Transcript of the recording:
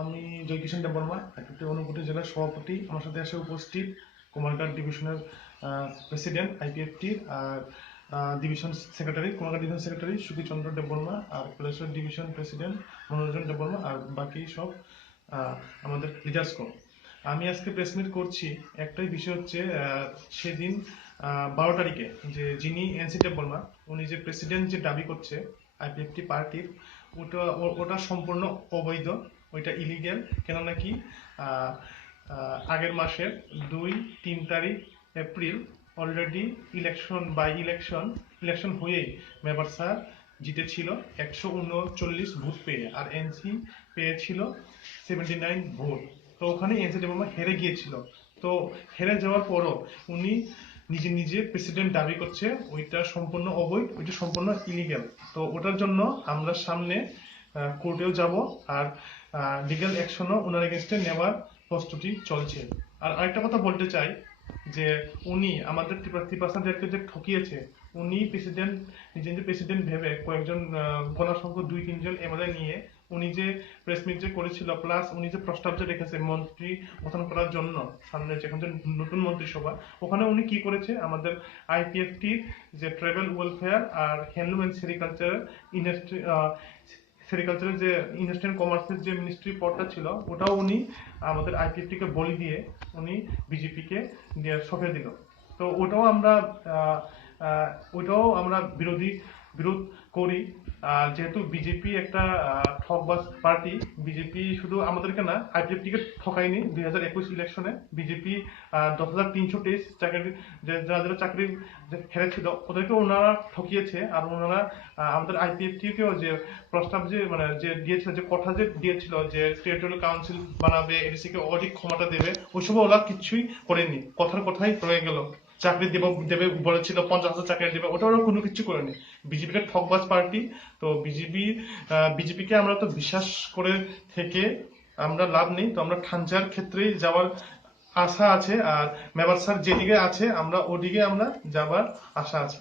আমি জয়কিষণ দেববর্মা, ঊনকোটি জেলার সভাপতি। আমার সাথে আসে উপস্থিত কুমারঘাট ডিভিশনের প্রেসিডেন্ট আইপিএফটি আর division secretary, Kumarghat division secretary Sukhichandra Debbarma, আর কৈলাসহর ডিভিশন প্রেসিডেন্ট মনোরঞ্জন দেববর্মা, আর বাকি সব আমাদের লিডার্স কম। আমি আজকে প্রেস মিট করছি, একটাই বিষয় হচ্ছে সেদিন 12 তারিখে যে যিনি এনসি দেববর্মা উনি যে প্রেসিডেন্ট যে দাবি করছে আইপিএফটি পার্টির, ওটা সম্পূর্ণ অবৈধ, ওইটা ইলিগ্যাল। কেন নাকি আগের মাসের 2-3 তারিখ এপ্রিল অলরেডি ইলেকশন হয়েই মেম্বার স্যার জিতেছিল 139 ভোট পেয়ে, আর এনসি পেয়েছিল 79 ভোট। তো ওখানে এনসি দেববর্মা হেরে গিয়েছিল। তো হেরে যাওয়ার পরও উনি নিজে প্রেসিডেন্ট দাবি করছে, ওইটা সম্পূর্ণ অবৈধ, ওইটা সম্পূর্ণ ইলিগ্যাল। তো ওটার জন্য আমরা সামনে কোর্টেও যাব, আর লিগ্যাল অ্যাকশনও ওনার এগেনস্টে নেওয়ার প্রস্তুতি চলছে। আর আরেকটা কথা বলতে চাই যে উনি আমাদের 3% যে ঠকিয়েছে, উনি প্রেসিডেন্ট নিজে প্রেসিডেন্ট ভেবে কয়েকজন গণসংখ্য 2-3 জন এমএলএ নিয়ে উনি যে প্রেস মিট যে করেছিল, প্লাস উনি যে প্রস্তাব যে রেখেছে মন্ত্রী গঠন করার জন্য সামনে যেখানে নতুন মন্ত্রিসভা, ওখানে উনি কি করেছে, আমাদের আইপিএফটির যে ট্রাইবাল ওয়েলফেয়ার আর হ্যান্ডলুম অ্যান্ড সেরিকালচারের সেরিকালচারের যে ইন্ডাস্ট্রি অ্যান্ড কমার্সের যে মিনিস্ট্রি পদটা ছিল, ওটাও উনি আমাদের আইপিএফটিকে বলি দিয়ে উনি বিজেপিকে সঁপে দিল। তো ওটাও আমরা বিরোধ করি। যেহেতু বিজেপি একটা ঠকবাজ পার্টি, বিজেপি শুধু আমাদেরকে না আইপিএফটিকে ঠকায়নি। 2021 ইলেকশনে বিজেপি 10,323 চাকরি যারা চাকরি হেরেছিল ওদেরকে ওনারা ঠকিয়েছে। আর ওনারা আমাদের আইপিএফটিকেও যে প্রস্তাব যে দিয়েছিল, যে কথা যে দিয়েছিল যে টেরিটোরিয়াল কাউন্সিল বানাবে, এডিসিকে অধিক ক্ষমতা দেবে, ওইসব ওরা কিছুই করেনি, কথাই রয়ে গেল। চাকরি দেবে বলেছিল, 50,000 চাকরি দেবে, ওটা ওরা কোনো কিছু করেনি। বিজেপিকে ঠকবাজ পার্টি। তো বিজেপিকে আমরা তো বিশ্বাস করে থেকে আমরা লাভ নেই। তো আমরা খাঞ্জার ক্ষেত্রেই যাওয়ার আশা আছে, আর মেম্বার স্যার যেদিকে আছে আমরা ওদিকে আমরা যাবার আশা আছে।